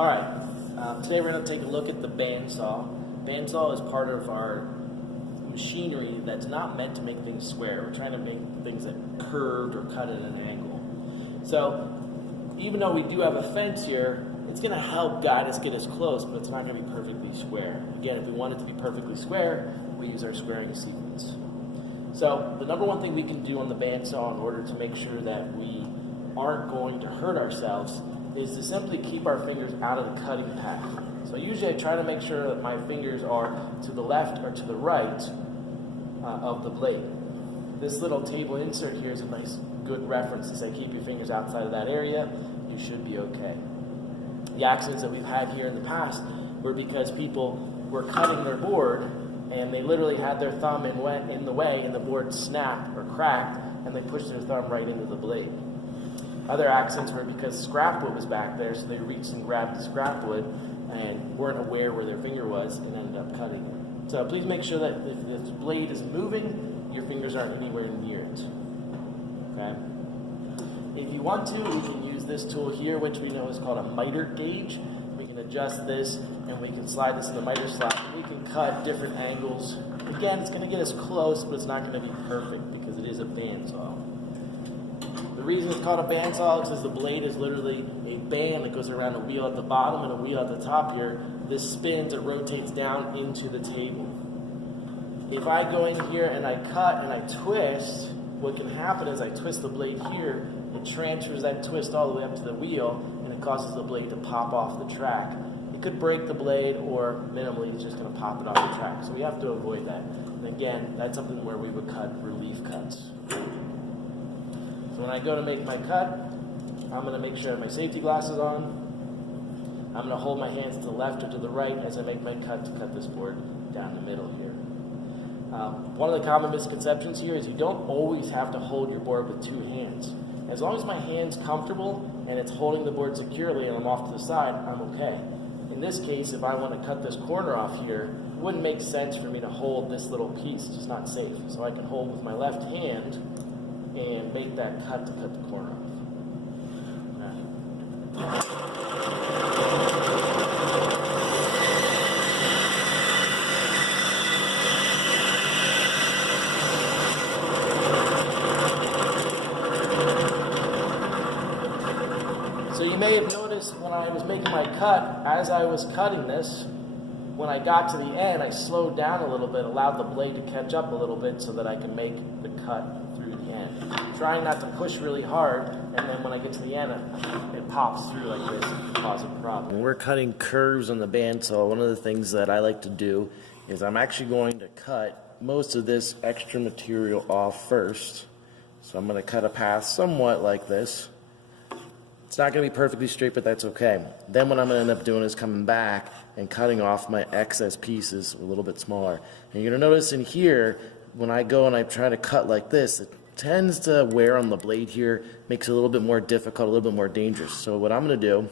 Alright, today we're going to take a look at the bandsaw. Bandsaw is part of our machinery that's not meant to make things square. We're trying to make things that curved or cut at an angle. So, even though we do have a fence here, it's going to help guide us, get us close, but it's not going to be perfectly square. Again, if we want it to be perfectly square, we use our squaring sequence. So, the number one thing we can do on the bandsaw in order to make sure that we aren't going to hurt ourselves is to simply keep our fingers out of the cutting path. So usually I try to make sure that my fingers are to the left or to the right of the blade. This little table insert here is a nice good reference to say keep your fingers outside of that area, you should be okay. The accidents that we've had here in the past were because people were cutting their board and they literally had their thumb in the way and the board snapped or cracked and they pushed their thumb right into the blade. Other accidents were because scrap wood was back there, so they reached and grabbed the scrap wood and weren't aware where their finger was and ended up cutting it. So please make sure that if this blade is moving, your fingers aren't anywhere near it. Okay? If you want to, we can use this tool here, which we know is called a miter gauge. We can adjust this and we can slide this in the miter slot. We can cut different angles. Again, it's going to get us close, but it's not going to be perfect because it is a bandsaw. The reason it's called a bandsaw is because the blade is literally a band that goes around a wheel at the bottom and a wheel at the top here. This spins, it rotates down into the table. If I go in here and I cut and I twist, what can happen is I twist the blade here, it transfers that twist all the way up to the wheel and it causes the blade to pop off the track. It could break the blade or minimally it's just going to pop it off the track. So we have to avoid that. And again, that's something where we would cut relief cuts. When I go to make my cut, I'm going to make sure I have my safety glasses on. I'm going to hold my hands to the left or to the right as I make my cut to cut this board down the middle here. One of the common misconceptions here is you don't always have to hold your board with two hands. As long as my hand's comfortable and it's holding the board securely and I'm off to the side, I'm okay. In this case, if I want to cut this corner off here, it wouldn't make sense for me to hold this little piece. It's just not safe. So I can hold with my left hand and make that cut to cut the corner off. Right. So you may have noticed when I was making my cut, as I was cutting this, when I got to the end, I slowed down a little bit, allowed the blade to catch up a little bit so that I can make the cut through the end. Trying not to push really hard, and then when I get to the end, it pops through like this and can cause a problem. When we're cutting curves on the bandsaw, one of the things that I like to do is I'm actually going to cut most of this extra material off first. So I'm going to cut a path somewhat like this. It's not going to be perfectly straight, but that's okay. Then what I'm going to end up doing is coming back and cutting off my excess pieces a little bit smaller. And you're going to notice in here, when I go and I try to cut like this, it tends to wear on the blade here, makes it a little bit more difficult, a little bit more dangerous. So what I'm going to do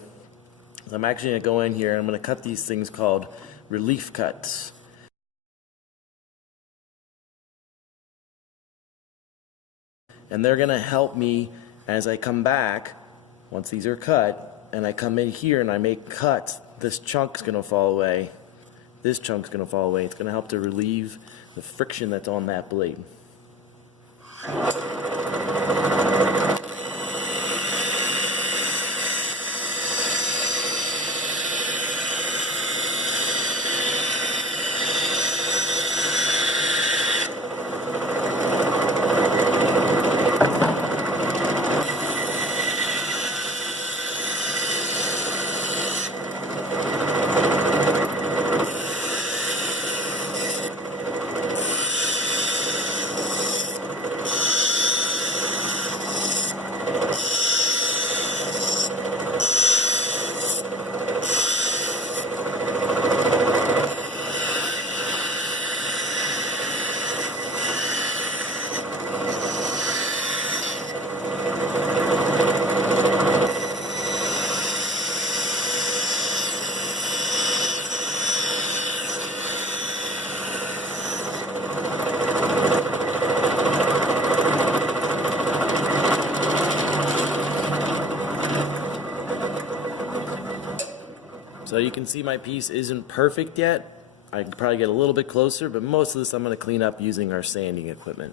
is I'm actually going to go in here and I'm going to cut these things called relief cuts. And they're going to help me as I come back. Once these are cut, and I come in here and I make cuts, this chunk's going to fall away. This chunk's going to fall away. It's going to help to relieve the friction that's on that blade. So you can see my piece isn't perfect yet. I can probably get a little bit closer, but most of this I'm going to clean up using our sanding equipment.